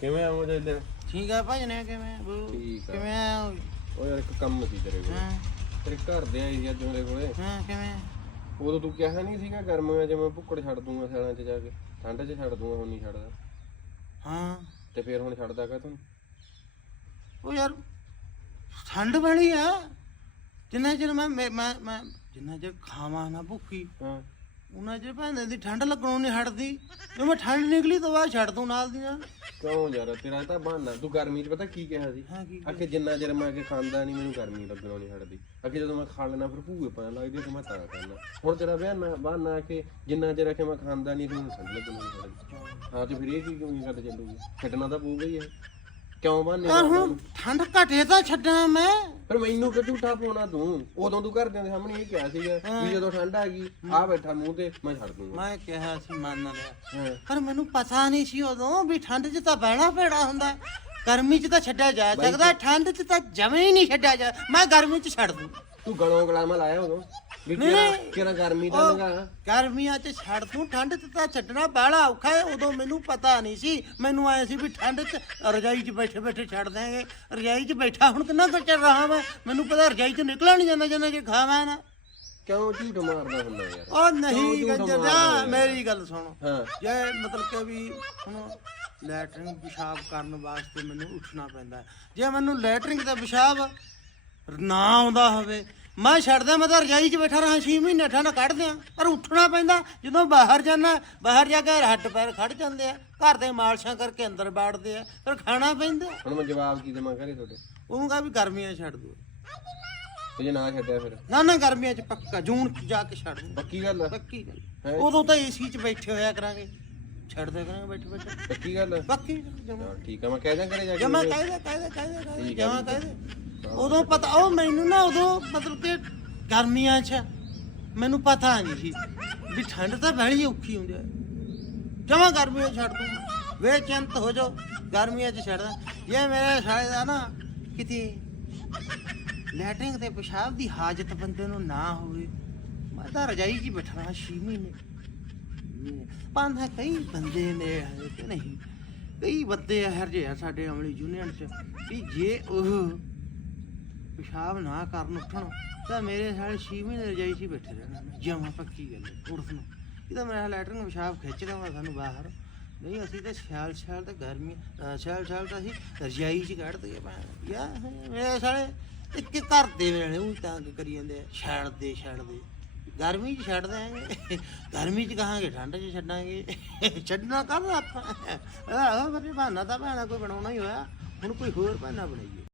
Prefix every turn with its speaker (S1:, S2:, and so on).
S1: ਕਿਵੇਂ ਆਵਾਂ ਜੇ
S2: ਠੀਕ ਆ ਭਜਨੇ ਕਿਵੇਂ ਬੂ
S1: ਠੀਕ ਆ।
S2: ਕਿਵੇਂ ਆ?
S1: ਉਹ ਯਾਰ ਇੱਕ ਕੰਮ ਸੀ ਤੇਰੇ ਕੋਲ।
S2: ਹਾਂ।
S1: ਤੇਰੇ ਘਰ ਦੇ ਆਈ ਸੀ ਅੱਜ ਮੇਰੇ ਕੋਲੇ।
S2: ਹਾਂ ਕਿਵੇਂ
S1: ਉਦੋਂ ਤੂੰ ਕਿਹਾ ਨਹੀਂ ਸੀਗਾ ਗਰਮੀਆਂ 'ਚ ਮੈਂ ਭੁੱਕੜ ਛੱਡ ਦੂੰਗਾ ਸਿਆਲਾਂ 'ਚ ਜਾ ਕੇ। ਠੰਡ 'ਚ ਛੱਡ ਦੂੰਗਾ ਹੁਣ ਨਹੀਂ ਛੱਡਦਾ।
S2: ਹਾਂ।
S1: ਤੇ ਫੇਰ ਹੁਣ ਛੱਡਦਾ ਕਾ ਤੂੰ?
S2: ਉਹ ਯਾਰ ਠੰਡ ਬੜੀ ਆ। ਜਿੰਨਾ ਚਿਰ ਮੈਂ ਮੈਂ ਮੈਂ- ਮੈਂ ਜਿੰਨਾ ਚਿਰ ਖਾਵਾਂ ਨਾ ਭੁੱਖੀ
S1: ਹਾਂ।
S2: ਉਹਨਾਂ ਚਿਰ ਭਾਂਦੇ ਦੀ ਠੰਡ ਲੱਗਣੋਂ ਨਹੀਂ ਹਟਦੀ। ਜੇ ਮੈਂ ਠੰਡ ਨਿਕਲੀ ਤਾਂ ਬਾਅਦ ਛੱਡ ਦੂੰ ਨਾਲ ਦੀ ਨਾਲ।
S1: ਕਿਉਂ ਯਾਰ ਤੇਰਾ ਤਾਂ ਬਹਾਨਾ। ਤੂੰ ਗਰਮੀ 'ਚ ਪਤਾ ਕੀ ਕਿਹਾ ਸੀ?
S2: ਹਾਂ ਕੀ
S1: ਆਖੇ ਜਿੰਨਾ ਚਿਰ ਮੈਂ ਕਿ ਖਾਂਦਾ ਨਹੀਂ ਮੈਨੂੰ ਗਰਮੀ ਲੱਗਣੋਂ ਨਹੀਂ ਹਟਦੀ। ਆਖੇ ਜਦੋਂ ਮੈਂ ਖਾ ਲੈਣਾ ਫਿਰ ਭੂਏ ਪੈਣ ਲੱਗਦੀ ਤੇ ਮੈਂ ਤਾਂ ਕਰਨਾ ਹੁਣ ਤੇਰਾ ਬਹਾਨਾ ਬਹਾਨਾ ਕਿ ਜਿੰਨਾ ਚਿਰ ਆਖੇ ਮੈਂ ਖਾਂਦਾ ਨਹੀਂ ਮੈਨੂੰ ਠੰਡ ਲੱਗਣੋਂ ਨਹੀਂ ਹਟਦੀ। ਹਾਂ ਤੇ ਫਿਰ ਇਹ ਕੀ ਕਿਉਂ ਗੱਲ ਚੱਲੂਗੀ? ਛੱਡਣਾ ਤਾਂ ਪਊਗਾ ਹੀ ਹੈ ਕਿਉਂ ਬਹਾਨੇ
S2: ਪਰ ਹੁਣ ਠੰਡ ਘਟੇ ਤਾਂ ਛੱਡਾਂ ਮੈਂ।
S1: ਫਿਰ ਮੈਨੂੰ ਕਿ ਝੂਠਾ ਪਾਉਣਾ ਤੂੰ? ਉਦੋਂ ਤੂੰ ਘਰਦਿਆਂ ਦੇ ਸਾਹਮਣੇ ਇਹ ਕਿਹਾ ਸੀਗਾ ਵੀ ਜਦੋਂ ਠੰਡ ਆ ਗਈ ਆ ਬੈਠਾ ਮੂੰਹ ਤੇ ਮੈਂ ਛੱਡ ਦੂੰਗਾ।
S2: ਮੈਂ ਕਿਹਾ ਸੀ ਮੰਨ ਲਿਆ। ਪਰ ਮੈਨੂੰ ਪਤਾ ਨਹੀਂ ਸੀ ਉਦੋਂ ਵੀ ਠੰਡ 'ਚ ਤਾਂ ਬਹਿਣਾ ਪੈਣਾ ਹੁੰਦਾ। ਗਰਮੀ 'ਚ ਤਾਂ ਛੱਡਿਆ ਜਾ ਸਕਦਾ ਠੰਡ 'ਚ ਤਾਂ ਜਮੇ ਹੀ ਨਹੀਂ ਛੱਡਿਆ ਜਾ ਮੈਂ ਗਰਮੀ 'ਚ ਛੱਡ ਦੂੰ।
S1: ਤੂੰ ਗਲੋਂ ਗਲਾਮਾ ਲਾਇਆ ਉਦੋਂ? ਵੀ
S2: ਨਹੀਂ।
S1: ਕਿਹੜਾ ਗਰਮੀ ਦਾ ਲੰਗਾ
S2: ਗਰਮੀਆਂ 'ਚ ਛੱਡ ਦੂੰ ਠੰਡ 'ਚ ਤਾਂ ਛੱਡਣਾ ਬਾਹਲਾ ਔਖਾ ਹੈ। ਉਦੋਂ ਮੈਨੂੰ ਪਤਾ ਨਹੀਂ ਸੀ। ਮੈਨੂੰ ਆਇਆ ਸੀ ਵੀ ਠੰਡ 'ਚ ਰਜਾਈ 'ਚ ਬੈਠੇ ਬੈਠੇ ਛੱਡ ਦਾਂਗੇ ਰਜਾਈ 'ਚ ਬੈਠਾ ਹੁਣ ਕਿੰਨਾ ਕੁ ਚਿਰ ਰਹਾ ਮੈਂ ਮੈਨੂੰ ਪਤਾ ਰਜਾਈ 'ਚ ਨਿਕਲਿਆ ਨਹੀਂ ਜਾਂਦਾ ਜਿੰਨਾ ਜੇ ਖਾਵਾਂ ਨਾ।
S1: ਕਿਉਂ ਝੂਠ ਮਾਰਦਾ ਹੁੰਦਾ ਯਾਰ?
S2: ਉਹ ਨਹੀਂ
S1: ਕਿਉਂ ਝੂਠ
S2: ਗੰਜਰ
S1: ਮਾਰਦਾ
S2: ਜਾ
S1: ਯਾਰ?
S2: ਮੇਰੀ ਗੱਲ ਸੁਣ।
S1: ਹਾਂ।
S2: ਜੇ ਮਤਲਬ ਕਿ ਵੀ ਹੁਣ ਲੈਟਰਿੰਗ ਪਿਸ਼ਾਬ ਕਰਨ ਵਾਸਤੇ ਮੈਨੂੰ ਉੱਠਣਾ ਪੈਂਦਾ ਹੈ। ਜੇ ਮੈਨੂੰ ਲੈਟਰਿੰਗ ਤੇ ਪਿਸ਼ਾਬ ਨਾ ਆਉਂਦਾ ਹੋਵੇ ਮੈਂ ਛੱਡਦਾ ਮੈਂ ਤਾਂ ਰਜਾਈ 'ਚ ਬੈਠਾ ਰਹਾ 6 ਮਹੀਨੇ ਠੰਡ ਕੱਢਦੇ ਆ ਪਰ ਉੱਠਣਾ ਪੈਂਦਾ ਜਦੋਂ ਬਾਹਰ ਜਾਣਾ ਬਾਹਰ ਜਾ ਕੇ ਹੱਡ ਪੈਰ ਖੜ ਜਾਂਦੇ ਆ ਘਰ ਦੇ ਮਾਲਸ਼ਾਂ ਕਰਕੇ ਅੰਦਰ ਬੈਠਦੇ ਆ ਫਿਰ ਖਾਣਾ ਪੈਂਦਾ।
S1: ਹੁਣ ਮੈਂ ਜਵਾਬ ਕੀ ਦੇਵਾਂ ਘਰੇ ਤੁਹਾਡੇ?
S2: ਉਹਨੂੰ ਕਹਾ ਵੀ ਗਰਮੀਆਂ ਛੱਡ ਦੋ।
S1: ਤੇ ਜੇ ਨਾ ਛੱਡਿਆ ਫਿਰ।
S2: ਨਾ ਨਾ ਗਰਮੀਆਂ 'ਚ ਪੱਕਾ ਜੂਨ 'ਚ ਜਾ ਕੇ ਛੱਡ ਦੂੰ।
S1: ਪੱਕੀ ਗੱਲ ਆ?
S2: ਪੱਕੀ। ਗੱਲ
S1: ਹੈਂ?
S2: ਉਦੋਂ ਤਾਂ ਏਸੀ 'ਚ ਬੈਠੇ ਹੋਇਆ ਕਰਾਂਗੇ। ਛੱਡ ਦਿਆ ਕਰਾਂਗੇ ਬੈਠੇ ਬੈਠੇ।
S1: ਪੱਕੀ ਗੱਲ ਆ?
S2: ਪੱਕੀ ਜਮਾ।
S1: ਠੀਕ ਆ ਮੈਂ ਕਹਿ ਦਿਆਂ ਘਰੇ ਜਾ ਕੇ
S2: ਜਮਾ। ਕਾਇਦਾ ਕਾਇਦਾ ਕਾਇਦਾ ਕਾਇਦਾ
S1: ਠੀਕ ਆ
S2: ਜਮਾ ਕਾਇਦਾ ਉਦੋਂ ਪਤਾ ਉਹ ਮੈਨੂੰ ਨਾ ਉਦੋਂ ਮਤਲਬ ਕਿ ਗਰਮੀਆਂ 'ਚ ਮੈਨੂੰ ਪਤਾ ਨਹੀਂ ਸੀ ਵੀ ਠੰਡ ਤਾਂ ਬੜੀ ਔਖੀ ਹੁੰਦੀ ਹੈ। ਜਮਾ ਗਰਮੀਆਂ 'ਚ ਛੱਡ ਦੂੰ। ਵੇ ਹੋ ਜਾਓ, ਗਰਮੀਆਂ 'ਚ ਛੱਡਦਾ। ਇਹ ਮੇਰੇ ਸਾਲੇ ਦਾ ਨਾ ਕਿਤੇ ਲੈਟਰਿੰਗ ਤੇ ਪਿਸ਼ਾਬ ਦੀ ਹਾਜਤ ਬੰਦੇ ਨੂੰ ਨਾ ਹੋਵੇ, ਮੈਂ ਤਾਂ ਰਜਾਈ 'ਚ ਹੀ ਬੈਠਣਾ 6 ਮਹੀਨੇ। ਪਾਂਦਾ ਕਈ ਬੰਦੇ ਨੇ ਹੈ ਕਿ ਨਹੀਂ। ਕਈ ਬੰਦੇ ਇਹੋ ਜਿਹੇ ਆ ਸਾਡੇ ਅਮਲੀ ਯੂਨੀਅਨ 'ਚ ਵੀ ਜੇ ਉਹ ਪਿਸ਼ਾਬ ਨਾ ਕਰਨ ਉੱਠਣ ਤਾਂ ਮੇਰੇ ਸਾਲੇ 6 ਮਹੀਨੇ ਰਜਾਈ 'ਚ ਹੀ ਬੈਠੇ ਰਹਿਣਾ ਜਮਾ ਪੱਕੀ ਗੱਲ ਹੈ, ਉੜਸ ਨੂੰ। ਇਹ ਤਾਂ ਮੇਰਾ ਲੈਟਰ ਨੂੰ ਪਿਸ਼ਾਬ ਖਿੱਚ ਲਵਾਂ ਸਾਨੂੰ ਬਾਹਰ। ਨਹੀਂ ਅਸੀਂ ਤਾਂ ਸਿਆਲ ਸਿਆਲ ਤਾਂ ਗਰਮੀ ਅਹ ਸਿਆਲ ਤਾਂ ਅਸੀਂ ਰਜਾਈ 'ਚ ਕੱਢ ਦਈਏ ਭੈਣ। ਯਾ ਮੇਰੇ ਸਾਲੇ ਇੱਕ ਘਰ ਦੇ ਵੇਲੇ ਉਹ ਤੰਗ ਕਰੀ ਜਾਂਦੇ ਆ। ਛੱਡ ਦੇ ਛੱਡ ਦੇ ਗਰਮੀ 'ਚ ਛੱਡ ਦਿਆਂਗੇ। ਗਰਮੀ 'ਚ ਕਹਾਂਗੇ ਠੰਡ 'ਚ ਛੱਡਾਂਗੇ। ਛੱਡਣਾ ਕਰ ਆਪਾਂ? ਆਹ ਬਹਾਨਾ ਤਾਂ ਭੈਣਾ ਕੋਈ ਬਣਾਉਣਾ ਹੀ ਹੋਇਆ। ਹੁਣ ਕੋਈ ਹੋਰ ਬਹਾਨਾ ਬਣਾਈਏ।